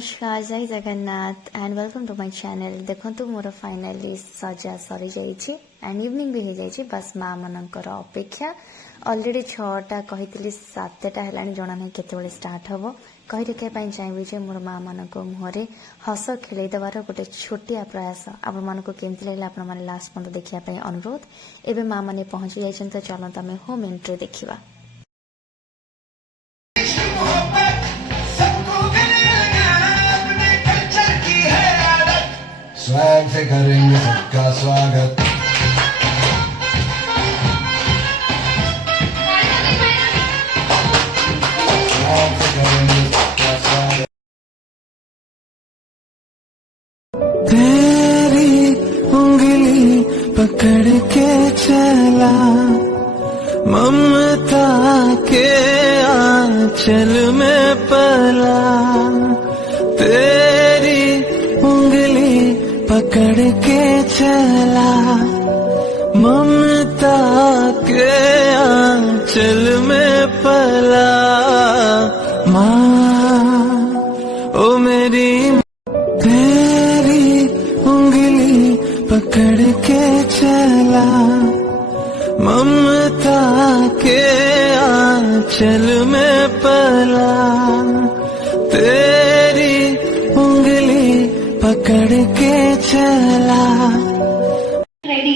नमस्कार जय Jagannath and welcome to my channel. देखो मोर फाइनाली सजा सरी जाइए एंड इवनिंग भी हो जाइए। बस माँ मनकर अपेक्षा अलरेडी 6टा कही 7टा है जना ना केत स्टार्ट हम कही रखा चाहिए मोर माँ मान मुहर हस खेल देवार गोटे छोटिया प्रयास आपण मानक केमती लगे आपण मैंने लास्ट पर्यटन देखापी अनुरोध। एवं माँ मैंने पहुंची जाइए तो चलते आम होम एंट्री देखा। स्वैग से करेंगे सबका स्वागत। स्वैग से करेंगे सबका स्वागत। तेरी उंगली पकड़ के चला ममता के आंचल में पला। तेरी उंगली पकड़ के चला ममता के आंचल में पला। माँ ओ मेरी तेरी उंगली पकड़ के चला ममता के आंचल में पला। तेरी उंगली पकड़ के चला। रेडी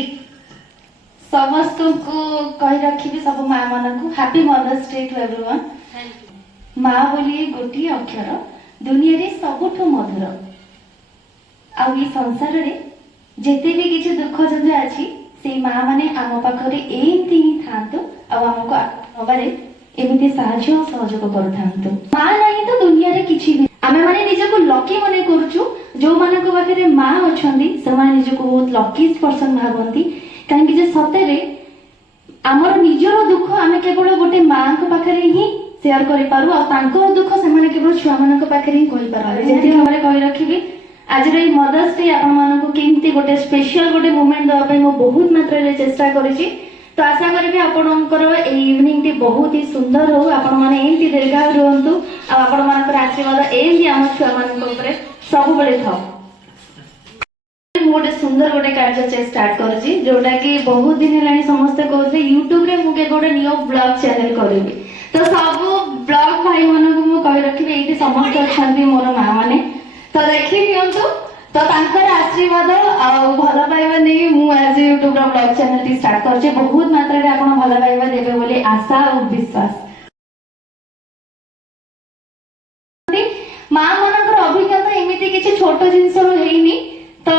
समस्त को कही रखी सब माँ मान को happy mother's day to everyone. माँ बोली गोटे अक्षर दुनिया रे सबुठ मधुर आउ ये संसार रे जेते भी किसी दुख जंजा अछि से माँ माने आम पाखरे एमती ही थांतु आमको नबारे एमती साहाय्य और सहयोग करूथांतु। माँ नहीं तो दुनिया रे किछि भी आमे माने निजको लकी मने करूछु। जो मानक पाखरे माँ अछंदी से माने निजको बहुत लकी पर्सन भाबंती काहे कि जे सतेरे आमर निजर दुख आमे केवल गोटे माँ को पाखरे ही शेयर करि पारु आ तांको दुख से माने केवल छुआ मानक पाखरे ही कहि पारु। जेते हमरे कहि रखिबी आज रे मदर्स डे आपण मानको केमती गोटे स्पेशल गोटे मोमेंट दवा पई मो बहुत मात्रा रे चेष्टा करिछि। तो आशा करी आपणकर इवनिंग टी बहुत ही सुंदर हो आपण माने एमती दीर्घायु रहंतु आ आपण मानकर आशीर्वाद एमती हम छुआ मानक ऊपर सब बेले थाओ। गोटे सुंदर गोटे कार्य स्टार्ट करछि जोटा कि बहुत दिन हेलानी समस्त कहते यूट्यूब रे मुके गोटे न्यू ब्लॉग चैनल करिवि। तो सब ब्लॉग भाई मानक मु कहि रखिबे एठी समस्त अछंती मोर मां माने तो देखि नियंतु तो तांकर आशीर्वाद आ भल पाइबा नै मु आज यूट्यूब रो ब्लॉग चैनल टी स्टार्ट करछि। बहुत मात्रा रे आपण भल पाइबा देबे बोली आशा और विश्वास। मां मानकर अभिज्ञता एमिति किछि छोट जिंस रो हेइनी। तो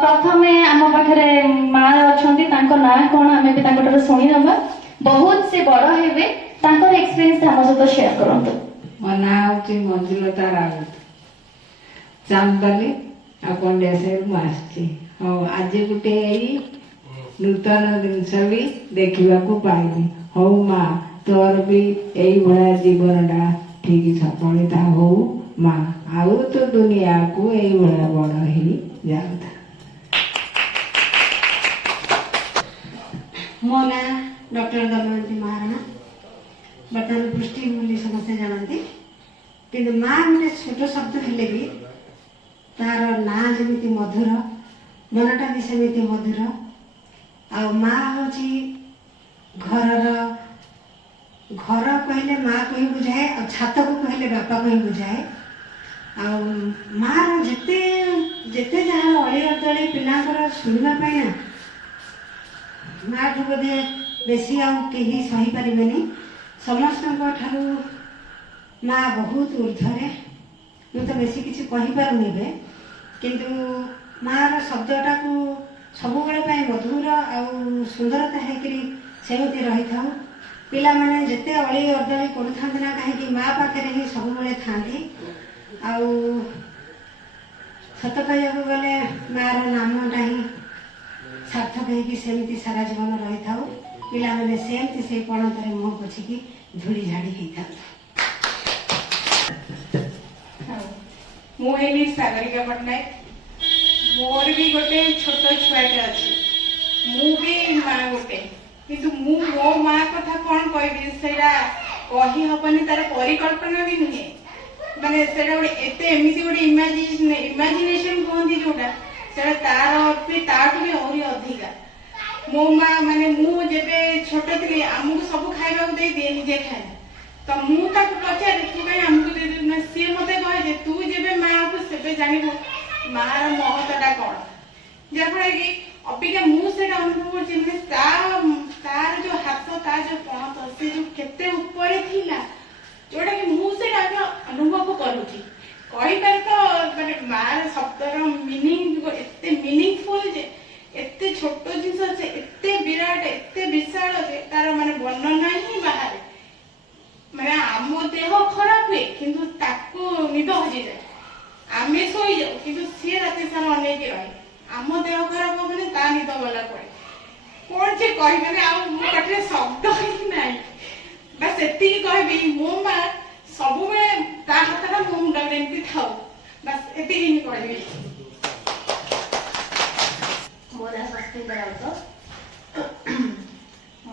प्रथमे आम पाखरे मां अछंती तांको ना कोन आमे भी तांको टर सुनि नबा। बहुत से बड़ हेबे तांकर एक्सपीरियंस हम सहित शेयर करंतु। मो ना होची मंजुलता राउत चांदली आपण देशर मास्ती हो आज गुटे एई नूतन जिनस भी देखिबा को पाइबी। हो मां तोर भी एई भला जीवनटा ठीक सफलता हो मां आउ तो दुनिया को एई भला बड़ ही जाता। मो ना डॉक्टर दमयंती महाराणा बर्तमान पुष्टि बोली समस्या जानती कि माँ गोटे छोट शब्द हेले भी तार ना जमी मधुर मनटा भी सेमती मधुर आ माँ हूँ घर घर कहले माँ को ही बुझाए और छात को कहले बापा को ही बुझाए। आ माँ जिते जिते जहाँ अली अदली पिलांकर शुणवाई ना माँ को बोधे बेसी आही सही पारे समस्त माँ बहुत ऊर्धरे मुझे तो बेसी किसी कहीपे किंतु माँ शब्दटा को सब मधुर आ सुंदरता सेमती रही था। पिला माने जिते अली अदली करूँ ना कहीं माँ पाखे ही सब था सत कह गले माँ नामटा ही सार्थक होमती सारा जीवन रही था। पिला माने सेमती से पणतर मुह पोछिकी धूली झाड़ी होता। मुझे सागरिका पट्टनायक मोर भी गोटे छोट छुआटे अच्छे मु भी माँ गोटे किंतु मु मो माँ कथा कौन कहबी सेरा कही हबनी तार परिकल्पना भी नुहे ମାନେ ସେଟା ଗୋଟେ ଏତେ ଏମିତି ଗୋଟେ ଇମାଜିନେସନ କୁହନ୍ତି ଯୋଉଟା ସେଟା ତାଠୁ ବି ଆହୁରି ଅଧିକା। ମୋ ମା ମାନେ ମୁଁ ଯେବେ ଛୋଟ ଥିଲି ଆମକୁ ସବୁ ଖାଇବାକୁ ଦେଇଦିଏ, ନିଜେ ଖାଏ। ତ ମୁଁ ତାକୁ ପଚାରେ ତୁ କାହିଁ ଆମକୁ ଦେଇଦେବୁ ନା, ସିଏ ମତେ କହେ ଯେ ତୁ ଯେବେ ମା ହବୁ ସେବେ ଜାଣିବୁ ମାର ମହତ୍ଵଟା କଣ। ଯାହାଫଳରେ କି ଅବିକା ମୁଁ ସେଇଟା ଅନୁଭବ କରୁଛି, ମାନେ ତାର ଯୋଉ ହାତ, ତାର ଯୋଉ ପଣତ, ସେ ଯୋଉ କେତେ ଉପରେ ଥିଲା, ଯୋଉଟା କି ମୁଁ ସେଇଟା ଆଗ ଅନୁଭବ କରୁଛି। କହିପାରେ ତ ମାନେ ମାର ଶବ୍ଦର ମିନିଂ ଏତେ ମିନିଂଫୁଲ ଯେ, ଏତେ ଛୋଟ ଜିନିଷ ଯେ ଏତେ ବିରାଟ, ଏତେ ବିଶାଳ ଯେ ତାର ମାନେ ବର୍ଣ୍ଣନା ହିଁ ବାହାରେ। ମାନେ ଆମ ଦେହ ଖରାପ ହୁଏ କିନ୍ତୁ ତାକୁ ନିଦ ହଜିଯାଏ, ଆମେ ଶୋଇଯାଉ କିନ୍ତୁ ସିଏ ରାତି ସାରା ଅନେଇକି ରହେ। ଆମ ଦେହ ଖରାପ ହବ ମାନେ ତା ନିଦ ଗଲା ପରେ କଣ ଯେ କହିବାରେ ଆଉ ମୋ ପାଖରେ ଶବ୍ଦ ହିଁ ନାହିଁ। ବାସ୍ ଏତିକି କହିବି, ମୋ ମା ସବୁବେଳେ ତା ହାତଟା ମୋ ମୁଣ୍ଡରେ ଏମିତି ଥାଉ, ବାସ୍ ଏତିକି ହିଁ କହିବି। ମୋ ନାଁ ସସ୍ମିତା ରାଉତ।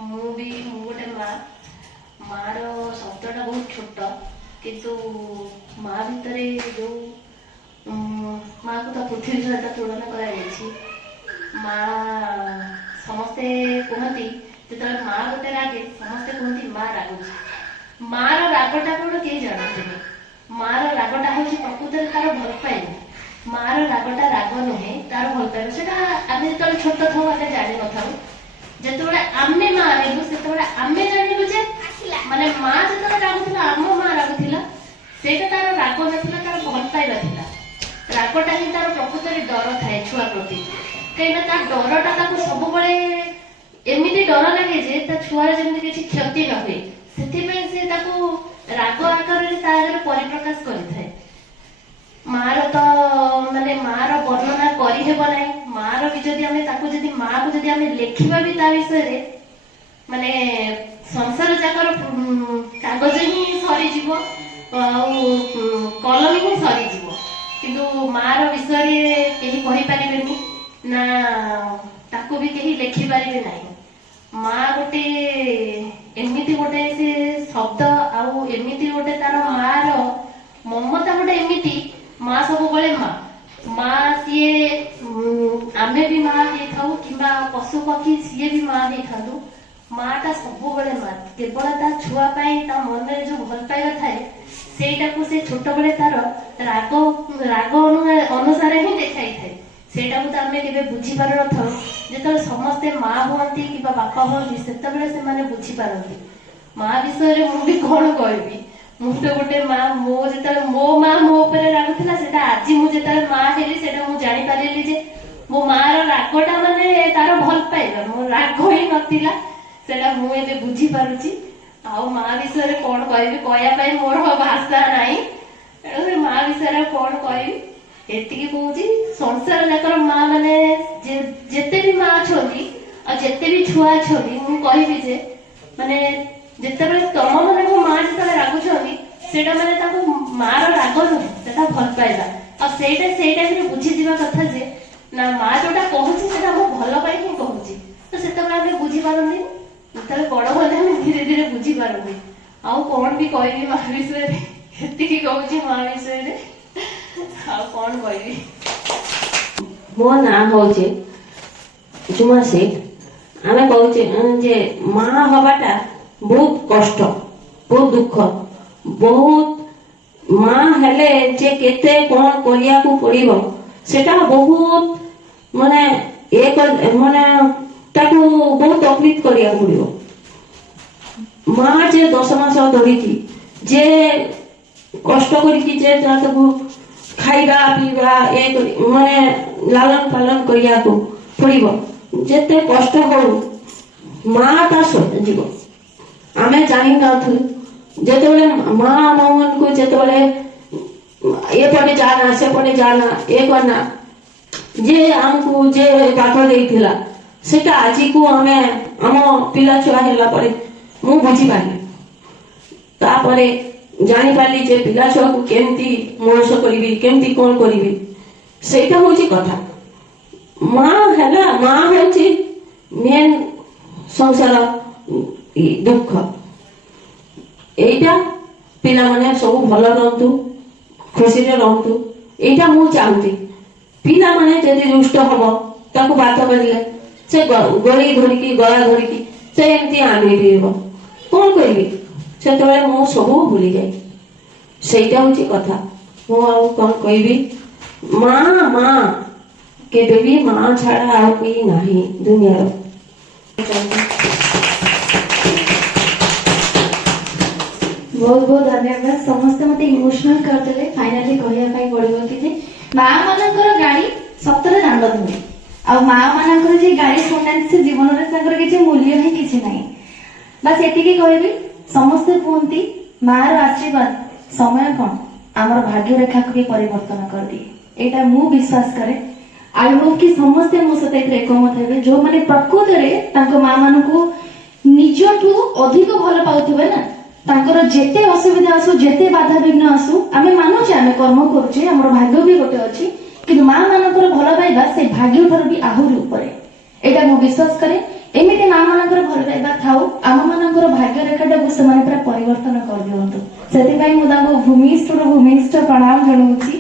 ମୁଁ ଗୋଟେ ମାର ଶବ୍ଦଟା ବହୁତ ଛୋଟ, କିନ୍ତୁ ମା ଭିତରେ ଯୋଉ ମାକୁ ତ ପୃଥିବୀ ସହିତ ତୁଳନା କରାଯାଇଛି। ମା ସମସ୍ତେ କୁହନ୍ତି, ଯେତେବେଳେ ମା ଗୋଟେ ରାଗେ ସମସ୍ତେ କୁହନ୍ତି ମା ରାଗୁଛି। ମାର ରାଗଟା କଣ କେହି ଜାଣନ୍ତିନି। ମାର ରାଗଟା ହଉଛି ପ୍ରକୃତରେ ତାର ଭଲ ପାଇବା। ମାର ରାଗଟା ରାଗ ନୁହେଁ, ତାର ଭଲ ପାଇବା। ସେଟା ଆମେ ଯେତେବେଳେ ଛୋଟ ଥାଉ ଆମେ ଜାଣିନଥାଉ। ଯେତେବେଳେ ଆମେ ମା ହେଲୁ ସେତେବେଳେ ଆମେ ଜାଣିଲୁ ଯେ ମାନେ ମା ଯେତେବେଳେ ରାଗୁଥିଲା, ଆମ ମା ରାଗୁଥିଲା, ସେଇଟା ତାର ରାଗ ନଥିଲା, ତାର ଭଲ ପାଇବା ଥିଲା। ରାଗଟା ହିଁ ତାର ପ୍ରକୃତରେ ଡର ଥାଏ ଛୁଆ ପ୍ରତି। କାହିଁକିନା ତା ଡରଟା ତାକୁ ସବୁବେଳେ ଏମିତି ଡର ଲାଗେ ଯେ ତା ଛୁଆର ଯେମିତି କିଛି କ୍ଷତି ନ ହୁଏ, ସେଥିପାଇଁ ସେ ତାକୁ ରାଗ ଆକାରରେ ତା ଆଗରେ ପରିପ୍ରକାଶ କରିଥାଏ। ମାର ତ ମାନେ ମାର ବର୍ଣ୍ଣନା କରିହେବ ନାହିଁ। ମାର ବି ଯଦି ଆମେ ତାକୁ ଯଦି ମାକୁ ଯଦି ଆମେ ଲେଖିବା ବି ତା ବିଷୟରେ, ମାନେ ସଂସାର ଯାକର କାଗଜ ହିଁ ସରିଯିବ ଆଉ କଲମ ହିଁ ସରିଯିବ, କିନ୍ତୁ ମାର ବିଷୟରେ କେହି କହିପାରିବେନି ନା, ତାକୁ ବି କେହି ଲେଖିପାରିବେ ନାହିଁ। ମା ଗୋଟେ ଏମିତି ଗୋଟେ ସେ ଶବ୍ଦ, ଆଉ ଏମିତି ଗୋଟେ ତାର ମାର ମମତା ଗୋଟେ ଏମିତି। ମା ସବୁବେଳେ ମା ସିଏ ଆମେ ବି ମା ହେଇଥାଉ କିମ୍ବା ପଶୁ ପକ୍ଷୀ ସିଏ ବି ମା ହେଇଥାନ୍ତୁ, ମାଟା ସବୁବେଳେ ମା। କେବଳ ତା ଛୁଆ ପାଇଁ ତା ମନରେ ଯୋଉ ଭଲ ପାଇବା ଥାଏ, ସେଇଟାକୁ ସେ ଛୋଟବେଳେ ତାର ରାଗ ଅନୁସାରେ ହିଁ ଦେଖାଇଥାଏ। ସେଇଟାକୁ ତ ଆମେ କେବେ ବୁଝିପାରୁନଥାଉ। ଯେତେବେଳେ ସମସ୍ତେ ମା ହୁଅନ୍ତି କିମ୍ବା ବାପା ହୁଅନ୍ତି ସେତେବେଳେ ସେମାନେ ବୁଝିପାରନ୍ତି। ମା ବିଷୟରେ ମୁଁ ବି କଣ କହିବି, ମୁଁ ତ ଗୋଟେ ମା। ଯେତେବେଳେ ମୋ ମା ମୋ ଉପରେ ରାଗୁଥିଲା, ସେଟା ଆଜି ମୁଁ ଯେତେବେଳେ ମା ହେଲି ସେଟା ମୁଁ ଜାଣିପାରିଲି ଯେ ମୋ ମାର ରାଗଟା ମାନେ ତାର ଭଲ ପାଇବା, ମୋ ରାଗ ହିଁ ନଥିଲା। ସେଟା ମୁଁ ଏବେ ବୁଝିପାରୁଛି। ଆଉ ମା ବିଷୟରେ କଣ କହିବି, କହିବା ପାଇଁ ମୋର ଭାଷା ନାହିଁ। ତେଣୁ ସେ ମା ବିଷୟରେ କଣ କହିବି, ଏତିକି କହୁଛି। ସଂସାର ଯାକର ମା ମାନେ ଯେତେ ବି ମା ଅଛନ୍ତି ଆଉ ଯେତେ ବି ଛୁଆ ଅଛନ୍ତି, ମୁଁ କହିବି ଯେ ମାନେ ଯେତେବେଳେ ତମ ମାନଙ୍କ ମା ଯେତେବେଳେ ରାଗୁଛନ୍ତି, ସେଇଟା ମାନେ ତାଙ୍କୁ ମାର ରାଗ ନୁହେଁ, ସେଟା ଭଲ ପାଇବା। ଆଉ ସେଇଟା ସେଇ ଟାଇମରେ ବୁଝିଯିବା କଥା ଯେ ନା, ମା ଯୋଉଟା କହୁଛି ସେଟା ମୋ ଭଲ ପାଇଁ ହିଁ କହୁଛି। ତ ସେତେବେଳେ ଆମେ ବୁଝିପାରନ୍ତି, ଯେତେବେଳେ ବଡ ହେଲେ ଆମେ ଧୀରେ ଧୀରେ ବୁଝିପାରନ୍ତି। ଆଉ କଣ ବି କହିବି ମା ବିଷୟରେ, ଏତିକି କହୁଛି ମା ବିଷୟରେ, ଆଉ କଣ କହିବି। ମୋ ନାଁ ହଉଛି ଝୁମା ସେଠ। ଆମେ କହୁଛେ ଯେ ମା ହବାଟା ବହୁତ କଷ୍ଟ, ବହୁତ ଦୁଃଖ, ବହୁତ ମା ହେଲେ ଯେ କେତେ କଣ କରିବାକୁ ପଡିବ, ସେଟା ବହୁତ ମାନେ ମାନେ ତାକୁ ବହୁତ ତକଲିଫ କରିବାକୁ ପଡିବ। ମା ଯେ 10 ମାସ ଧରିକି ଯେ କଷ୍ଟ କରିକି ଯେ ତାକୁ ଖାଇବା ପିଇବା ମାନେ ଲାଲନ ପାଲନ କରିବାକୁ ପଡିବ। ଯେତେ କଷ୍ଟ ହଉ ମା ତା ସହିତ ଯିବ। ଆମେ ଜାଣିନଥିଲୁ ଯେତେବେଳେ ମା ଆମମାନଙ୍କୁ ଯେତେବେଳେ ଏପଟେ ଯାନା ସେପଟେ ଯାନା ଏ କରନା ଯେ ଆମକୁ ଯେ ବାଟ ଦେଇଥିଲା, ସେଟା ଆଜିକୁ ଆମେ ଆମ ପିଲା ଛୁଆ ହେଲା ପରେ ମୁଁ ବୁଝିପାରିଲି। ତାପରେ ଜାଣିପାରିଲି ଯେ ପିଲା ଛୁଆକୁ କେମିତି ମଣିଷ କରିବି, କେମିତି କଣ କରିବି, ସେଇଟା ହଉଛି କଥା। ମା ହଉଛି ମେନ୍ ସଂସାର ଦୁଃଖ। ଏଇଟା ପିଲାମାନେ ସବୁ ଭଲ ରୁହନ୍ତୁ, ଖୁସିରେ ରହନ୍ତୁ ଏଇଟା ମୁଁ ଚାହୁଁଛି। ପିଲାମାନେ ଯଦି ଦୁଷ୍ଟ ହବ ତାକୁ ବାଟ କରିଲେ ସେ ଗୋଳେଇ ଧରିକି ଗଳା ଧରିକି ସେ ଏମିତି ଆଣିବ, କଣ କରିବି? ସେତେବେଳେ ମୁଁ ସବୁ ଭୁଲିଯାଏ। ସେଇଟା ହଉଛି କଥା। ମୁଁ ଆଉ କଣ କହିବି? ମା ମା କେବେ ବି ମା ଛାଡା ଆଉ କେହି ନାହିଁ ଦୁନିଆର। बहुत बहुत धन्यवाद। समस्ते मते इमोशनल करदेले। फाइनली कहया पाई पड़िबो कि जे मां मानकर गाड़ी सतरे दांड धुए आ मां मानकर जे गाड़ी सुनान से जीवन रे संकर किछि मूल्य ही किछि नाही। बस एतिकी कहबी समस्ते कहंती मां रो आशीर्वाद समय कोन हमर भाग्य रेखा को भी परिवर्तन कर दिए। एटा मु विश्वास करे। आई होप कि समस्ते मो सते एकमत हेबे जो माने प्रकृत रे तांको मां मानकू निजठू अधिक भल पाउथिबे ना। तांकर जेते असुविधा आसु जेते बाधा विघ्न आसु आमे मानुचे आमे कर्म करूचे हमर भाग्य भी गोटे अछि कि मां मानकर भल पाइबा से भाग्य थर भी आहुरी ऊपर एटा मु विश्वास करे। एमिते मां मानकर भल पाइबा थाउ आम मानकर भाग्य रेखाटा को से माने पूरा परिवर्तन कर दियंतु। सेति पई मु तांको भूमिष्ठ प्रणाम जणाउची।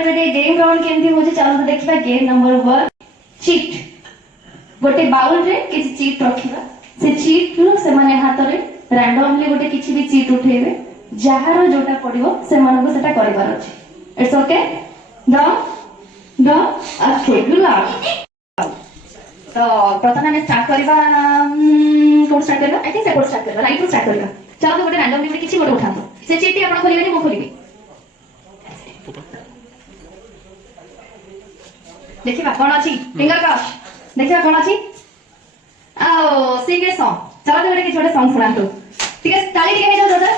एबे गेम राउंड केमती होजे चलो देखिबा। Game number 1 cheat. गोटे बाउल रे किछि चीट रखिबा। से चीट रो से माने हाथ रे रैंडमली गोटे किछि भी चीट उठेबे जहार जोटा पड़िबो से मानको सेटा करबार अछि। It's okay the okay good luck. तो प्रथम हमें स्टार्ट करबा। कोन स्टार्ट करबा? आई थिंक से कोन स्टार्ट करबा। राइट स्टार्ट करबा। चलो गोटे रैंडमली गोटे किछि गोटे उठातो। से चीटी आपण खोलिबे नि मो खोलिबे। देखिबा कोन अछि फिंगर क्रॉस। देखिबा कोन अछि आओ सिंग ए सॉन्ग। चलो गोटे किछि गोटे सॉन्ग सुनातो। ठीक है ताली टिके हे दादा।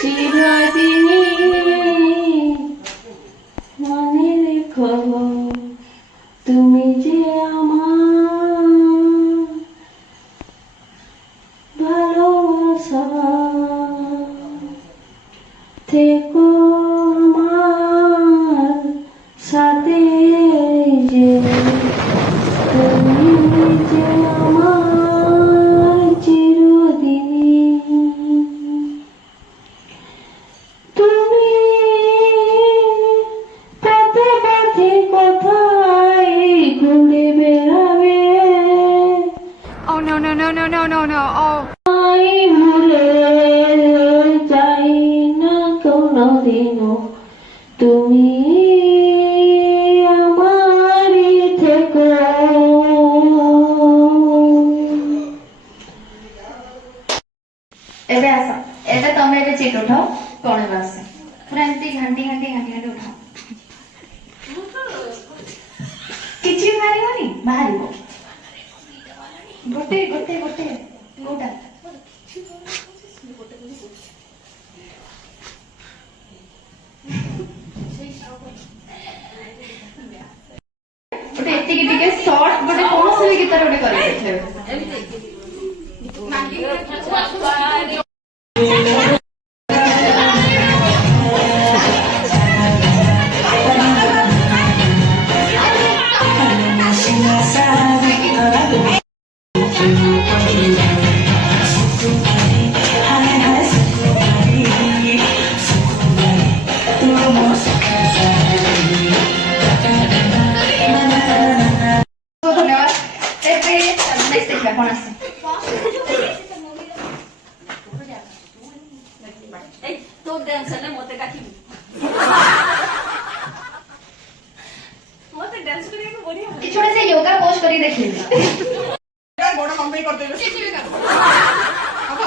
চিরদিনই মনে রেখো তুমি যে আমার ভালোবাসা থেকো আমার সাথে যে তুমি যে আমার চিরদিনই। তুমি পথে পথে কোথায় ঘুরে বেড়াবে আমি ভুলে যাই না কোনোদিনও তুমি আমারই থেকো। एबे आसा एबे तमे एबे चीट उठाओ कोन बास पूरा एंती घंटी उठाओ। किछि मारिबोनी मारिबो गोटे गोटे गोटे गोटा गोटे एतिकी टिके शॉर्ट गोटे कोन से गीत गोटे करि देखे। धन्यवाद। एबे नेक्स्ट देखा कोन आसे तो डांस ने मते काटिबी मते डांस करिया को बढ़िया कि छोटे से योगा पोज करी देखिए। गोड़ कंप्लीट कर देबे किछि भी कर अब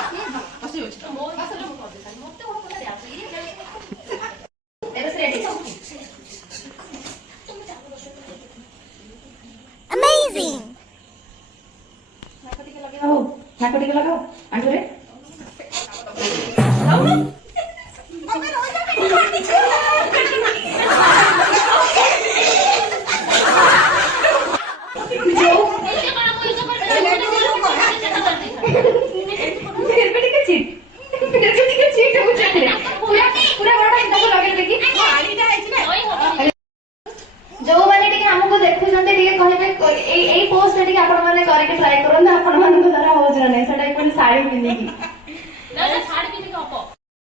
हसी होछ मोर पास लोग कर देता मते गोड़ कोला आसी एबे से रेडी अमेजिंग। नाको टिके लगाओ आंटू रे ଶାଢୀ ପିନ୍ଧିକି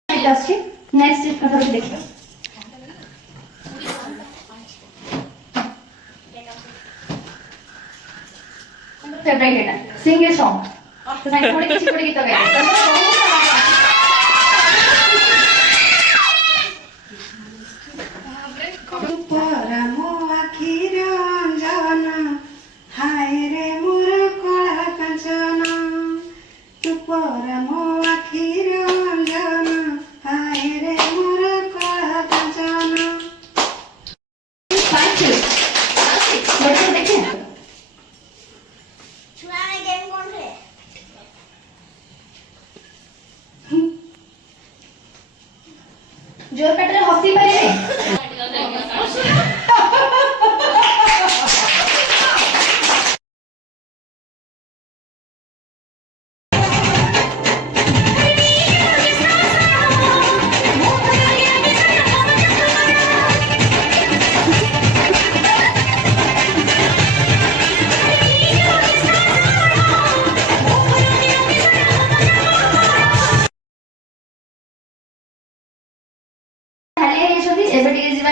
ଗୀତ ଆସୁଛି ନେକ୍ସଟ କଥା ଦେଖିବା फेवरेट है सिंग ए सॉन्ग तो मैं थोड़ी किसी थोड़ी गीत गाए परमो आखिर अंजन हाय रे मोर कला कांचन तू परमो आखिर अंजन हाय रे मोर कला कांचन थैंक यू बच्चे देखिए जोर पेटरे हसी पारे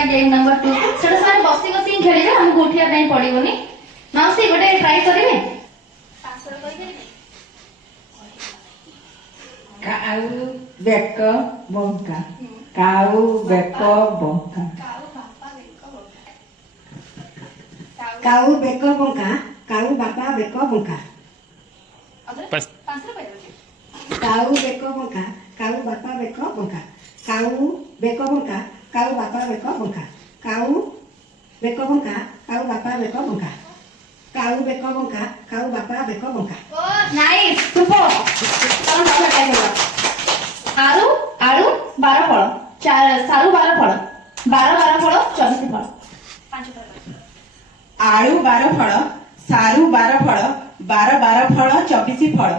गेम नंबर 2 सेटा सारे बसी बसी खेलिबे हमको उठिया नहीं पड़िबोनी माउसी गोटे ट्राई करिवे काऊ बेक बंका काऊ बेक बंका काऊ बेक बंका काऊ बापा बेक बंका काऊ बेक बंका काऊ बापा बेक बंका काऊ बेक बंका काऊ बापा बेक बंका काऊ बेक बंका काऊ बापा बेक बंका काऊ बेक बंका काऊ बापा बेक बंका नाइस सुपर तम सब ट्राई करो आलू आलू 12 फल सारू 12 फल 12 फल 24 फल 5 फल आलू 12 फल सारू 12 फल 12 फल 24 फल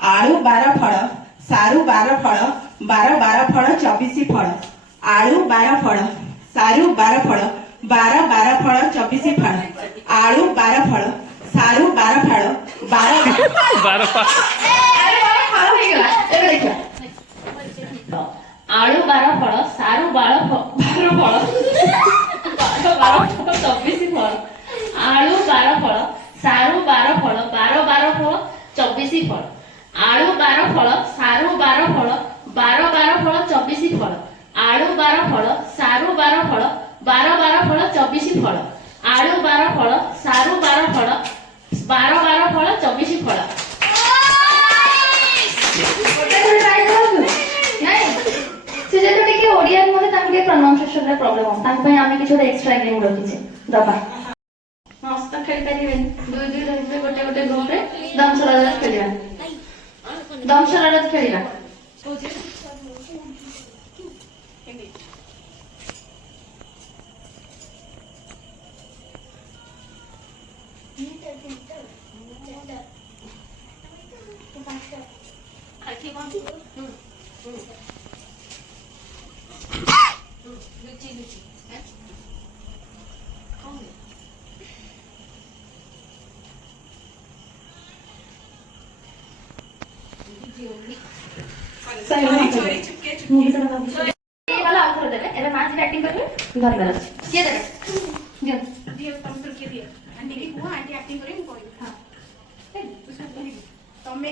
आलू 12 फल सारू 12 फल 12 फल 24 फल आलू 12 फल सारू 12 फल 12 फल 24 फल आलू 12 फल सारू 12 फल 12 आलू 12 फल सारू 12 फल 12 फल 24 फल आलू 12 फल सारू 12 फल 12 फल 24 फल आलू 12 फल सारू 12 फल 12 फल 24 फल आलू 12 फल सारू 12 फल 12 फल 24 फल आलू 12 फल सारू 12 फल 12 फल 24 फल से जेतो टिके ओडिया मध्ये तांके प्रोनाउंसिएशन रे प्रॉब्लम हो तांके पय आमे किछो एक्स्ट्रा गेम रखिছে दबा मस्त खेल परिबे दुई दुई रहिबे गोटे गोटे ग्रुप रे दमसलारत खेलिबा सही मूवी से ये वाला आउट कर देबे एबे मां जी एक्टिंग करबे घर में के देबे दियो दियो तुम तो के दियो आंटी की हुआ आंटी एक्टिंग करे कोई हां तमे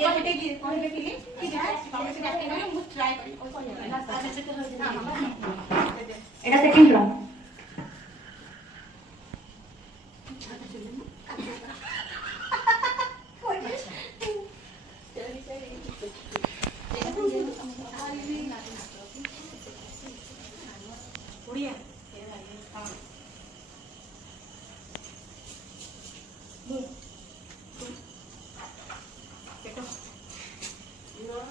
ये बेटे की कहले फिल्म कि यार तमे से एक्टिंग करे मु ट्राई करी एटा सेकंड राउंड बढ़िया हां बेटो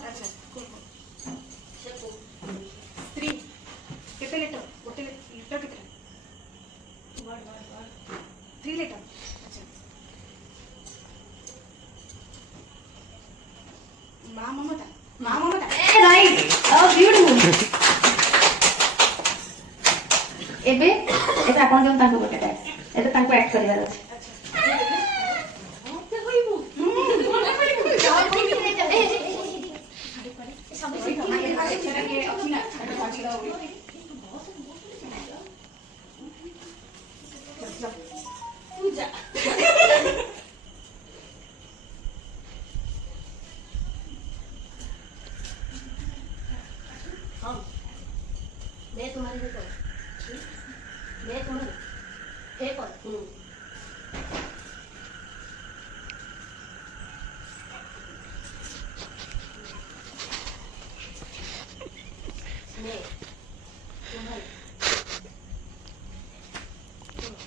अच्छा स्त्री केते लीटर गोटे लीटर केते 3 लीटर अच्छा मां ममता ए राइट ब्यूटीफुल एबे एबे आपण जों ताको गोटे टाइप एबे ताको एक्ट करिवार अछि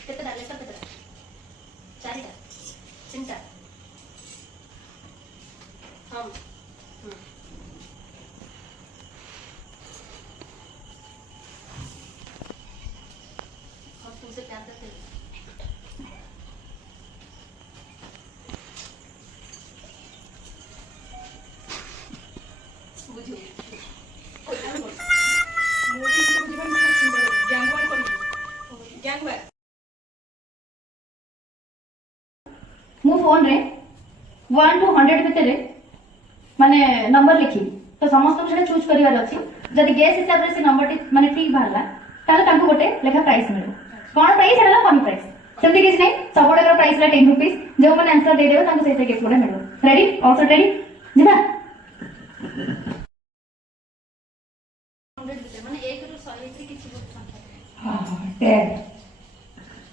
କେତେଟା ଲେଖା କେତେଟା? 4ଟା 3ଟା ହଁ तुमसे प्यार करते हैं बुझो मु फोन रे 1 to 100 भितर माने नंबर लिखी तो समस्त को सेटा चूज करिवार अछि जदि गेस हिसाब रे से नंबर टी माने ठीक बाहरला ताले तांको गोटे लेखा प्राइस मिलो कोन प्राइस हला मनी प्राइस सेमति किछ नै सबोडे का प्राइस ला 10 रुपीस जो माने आंसर दे देबो तांको सेसे गिफ्ट गोटे मिलो रेडी ऑल्सो रेडी जिबा 100 भितर माने 1 ରୁ 100 भितर किछि बहुत संख्या हां 10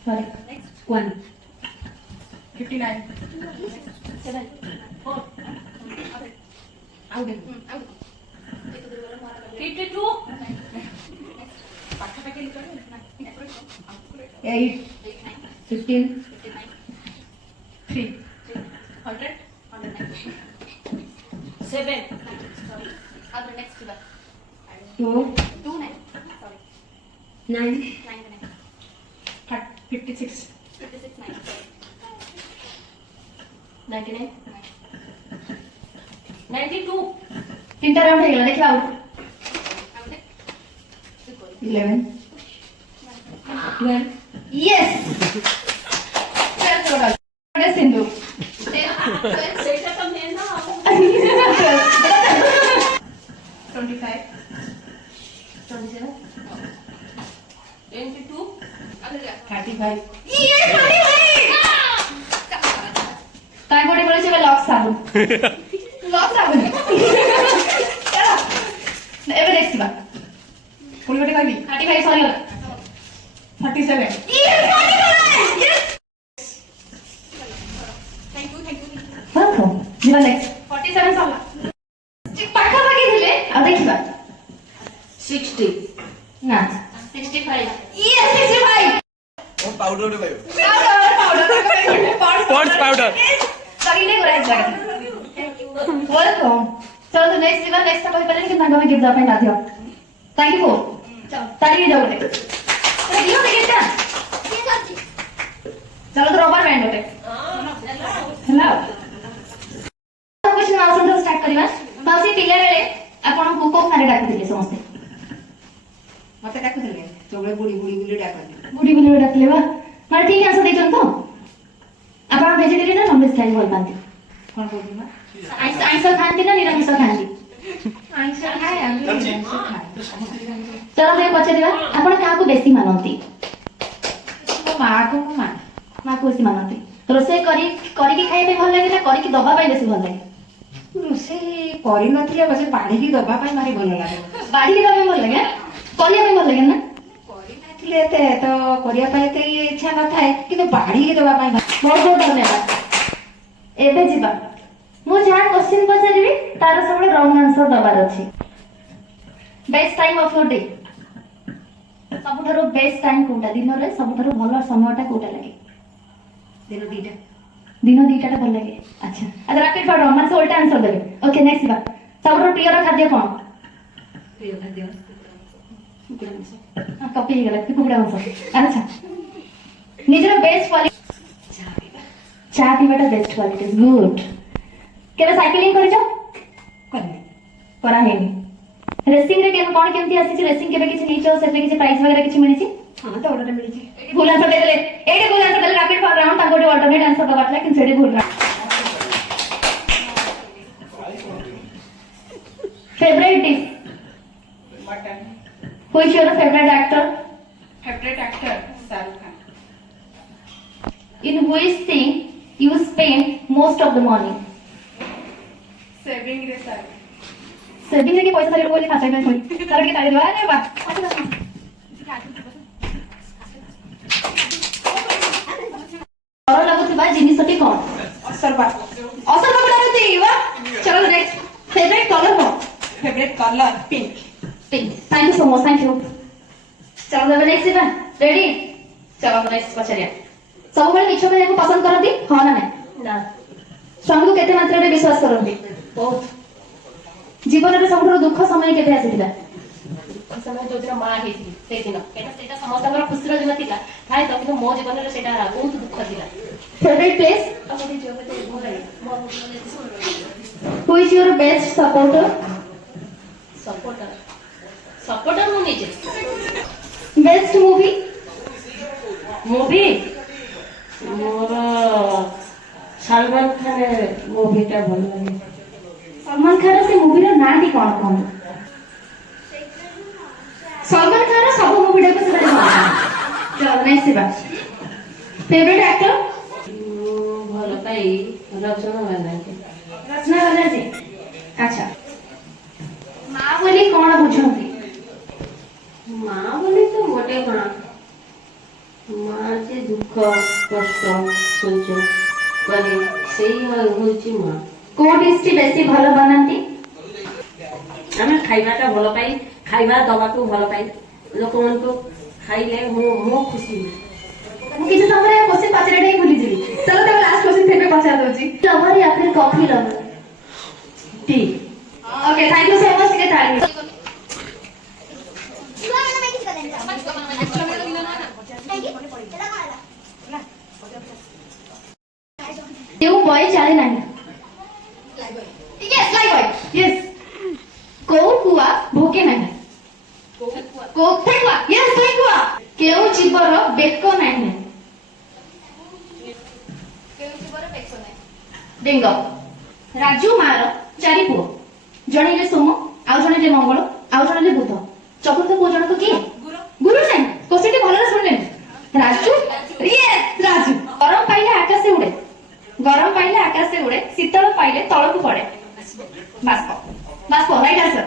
सॉरी 1 59 7 4 ଆଉ ଦେ ଆଉ 52 ପାଖାପାଖି ଲିଖ 8 15 3 100 7 sorry other next to 2 2 9 sorry 9 9 56 56 9 99 92 तीनटा राउंड हे गेला देखियो आउट 11 12 यस चल छोड़ा अरे सिंधु ସେଇଟା ତ ମେନ୍ ନା 25 27 22 35 ताई गोटे बोले से लॉक साबुन लॉक साबुन चलो एबे देखिबा पुल गोटे कहबी 35 सॉरी 37 थैंक यू वेलकम जीवा नेक्स्ट 47 सॉला ठीक पाखा पाखी दिले आ देखिबा 60 ना 65 यस 65 पाउडर पाइब पॉन्ड्स पाउडर सॉरी नहीं कराई जागा वेलकम चलो तो नेक्स्ट जीवा नेक्स्ट कहि पले कि तांगा में गिफ्ट दपै ना दियो थैंक यू चलो ताली जाओ गोटे अरे दियो दे गिफ्ट चलो तो रबर बैंड गोटे हेलो कुछ नाउ सुन स्टार्ट करिवा बासी पिला बेले आपण को को मारे डाकुथिले समस्त मते डाकुଥିଲେ चोबळे बुडी बुडी बुडी डाकନ୍ତି बुढ़ी बुढ़ी डाकले बा मारे ठीक आंसर देछन तो आपण वेजिटेरियन ना नॉनवेज खाइ बोल पांती कोन बोलू ना आइंस खाती ना निरामिष खाती आइंस खाए आमी आइंस खाए चलो मैं पचारिबा आपण का को बेसी मानंती मो मां को मो मां मां को बेसी मानंती रोसे करी की खाइ पे भल लागे ना करी की दबा पाई बेसी भल लागे रोଷେଇ କରି ନଥିଲେ ବसे ପାଣିକି ଦବା ପାଇଁ ଭାରି ଭଲ ଲାଗେ बाड़ी की दबा भल लागे कलिया पे भल लागे ना କରି ନଥିଲେ ଏତେ ତ କରିବା ପାଇଁ ଏତେ ଇଚ୍ଛା ନଥାଏ କିନ୍ତୁ ବାଢିକି ଦବା ପାଇଁ बहुत बहुत धन्यवाद एबे जिबा मु जहा क्वेश्चन पचारिबी तार सब रॉन्ग आंसर दबार अछि best time of your day सबठारो बेस्ट टाइम कोटा दिन रे सबठारो भलो समयटा कोटा लागे ଦିନ ଦିଟା दिन दीटा भल लगे अच्छा अच्छा रैपिड फायर मन से उल्टा आंसर देबे ओके नेक्स्ट बा सबरो प्रिय खाद्य कोन ପ୍ରିୟ ଖାଦ୍ୟ कॉपी हे गेला कुकुड़ा आंसर अच्छा निजर बेस्ट क्वालिटी चा पीबाटा बेस्ट क्वालिटी गुड केबे साइकिलिंग करि जाओ କରିନି करा हेनी रेसिंग रे केन कोन केमती आसी रेसिंग केबे किछि नीचो सेबे किछि प्राइस वगैरह किछि मिलिछि ହଁ ଦୌଡ଼ରେ ମିଳିଛି भूल आंसर दे देले एडी भूल आंसर देले रैपिड फायर राउंड ताको अल्टरनेट आंसर दबाटला कि सेडी भूल favourite dish mutton who is your favourite actor favourite actor Shahrukh Khan in which thing you spend most of the money saving रे सर सेविंग रे की पैसा सारी बोली खाता में कोई सारी की ताली दवा अरे वाह और लागुथिबा जिनिसटी कोन असर बात असर बाबू लागुथि वा चलो next favourite colour cone favourite colour pink pink thank you so much, thank you. चलो तबे नेक्स्ट इवन रेडी। चलो नेक्स्ट पछरिया सब बेले मिछ कहू पसंद करती हां ना नहीं ନା स्वामी को केते मात्रा रे विश्वास करती ବହୁତ जीवन रे सबठो दुख समय केते आसीला ସମୟ ଯୋଉଦିନ ମା ହେଇଥିଲି ସେଇଦିନ ସେଇଟା ସମସ୍ତଙ୍କର ଖୁସିର ଦିନ ଥିଲା ଥାଏ ତ କିନ୍ତୁ ମୋ ଜୀବନରେ ସେଇଟା ବହୁତ ଦୁଃଖ ଥିଲା। फेवरेट प्लेस ଆଉ ଗୋଟେ ଝିଅ ମୋତେ ଭଲ ଲାଗେ ମୋ who is your best supporter supporter ମୁଁ ନିଜେ। बेस्ट मूवी ମୁଭି ମୋର ସଲମାନ ଖାନ ମୁଭିଟା ଭଲ ଲାଗେ। सलमान खान से मूवी रो नाम टी कोन कोन सलमान खान रो सब मूवी देखो से चलो नेक्स्ट इवन फेवरेट एक्टर ଭଲ ପାଇ ରଚନା ବାନାନ୍ତି। रचना बनर्जी। अच्छा माँ बोली कौन बुझंती ମା ବୋଲି ତ ଗୋଟେ ମା ଯେ ଦୁଃଖ କଷ୍ଟ ସହ୍ୟ କରେ ସେଇ ହେଉଛି ମା। କୋ डिश बेसी भलो बनाती ଆମେ ଖାଇବାଟା ଭଲ ପାଇ ଖାଇବା ଦବାକୁ ଭଲ ପାଇ ଲୋକମାନଙ୍କୁ ଖାଇଲେ ମୁଁ ଖୁସି ହୁଏ। ମୁଁ କିଛି ସମୟରେ क्वेश्चन पचरेटा ही भूली जीवी। चलो तब लास्ट क्वेश्चन फिर मैं पचार दोची लवर या फिर coffee lover T. Okay thank you so much. के ताली क्यों बॉय चले नहीं यस लाइक बॉय यस को कुआ भोके नहीं को थेकुआ यस थेकुआ केउ जीवर बेको नहीं डिंगो राजू मार चारि पुओ जणे ले सोम आउ जणे ले मंगल आउ जणे ले बुध चतुर्थ पुओ जण को की गुरु नहीं कोसेटी भलो सुनले राजू यस राजू गरम पाइले आकाश से उड़े गरम पाइले आकाश से उड़े शीतल पाइले तळकु पड़े बाष्प बाष्प राइट आंसर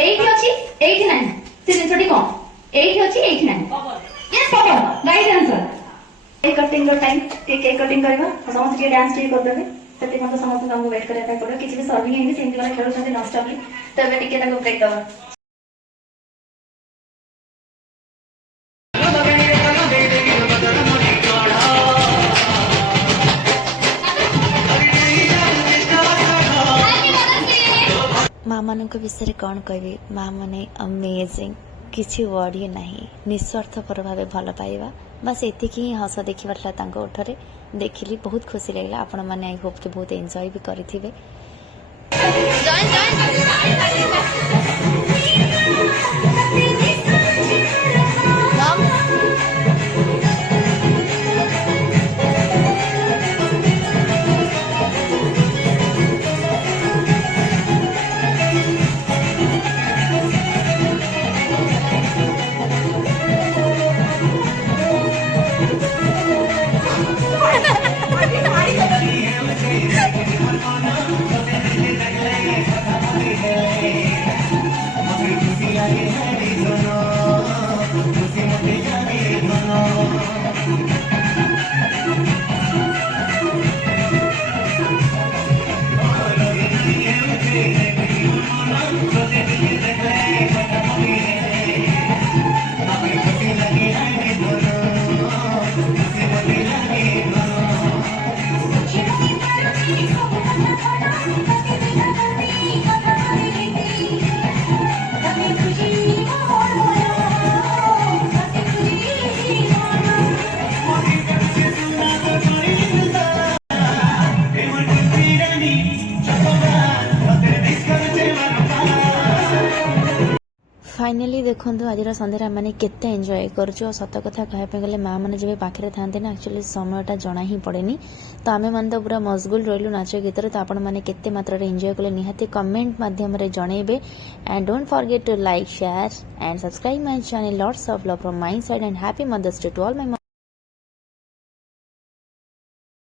एठी अछि एठी नहीं से जिंसटी कोन एठी अछि एठी नहीं यस पवन राइट आंसर केक कटिंग रो टाइम केक कटिंग करबा समस्त के डांस टी कर देबे तते मतलब समस्त हमको वेट करे पड़ो किछि भी सर्विंग हेनी सेमती वाला खेलु छथि नॉन स्टॉपली तबे टिके ताको ब्रेक दबा। माँ मान विषय कौन कहबी माँ मैंने अमेजिंग किसी वर्ड ही नहीं निस्वार्थपर भाव भल पाइबा बस एतिक ही हस देखा ओठरे देखिली बहुत खुशी लगे आपण मैंने आई होप कि बहुत एंजॉय भी करेंगे। फाइनाली देखो आज सन्धार मैंने केते एंजॉय करुँ सत कथा कहवाई गले माँ मैंने जब पाखे था एक्चुअली समयटा जना ही पड़ेनी तो आम मैंने तो पूरा मशगुल रही नाच गीतर तो आपण मैंने केते मात्रा एंजॉय कले निहाती कमेंट माध्यम जनइबे and don't forget to like share and subscribe my channel lots of love from my side and happy mother's day to all my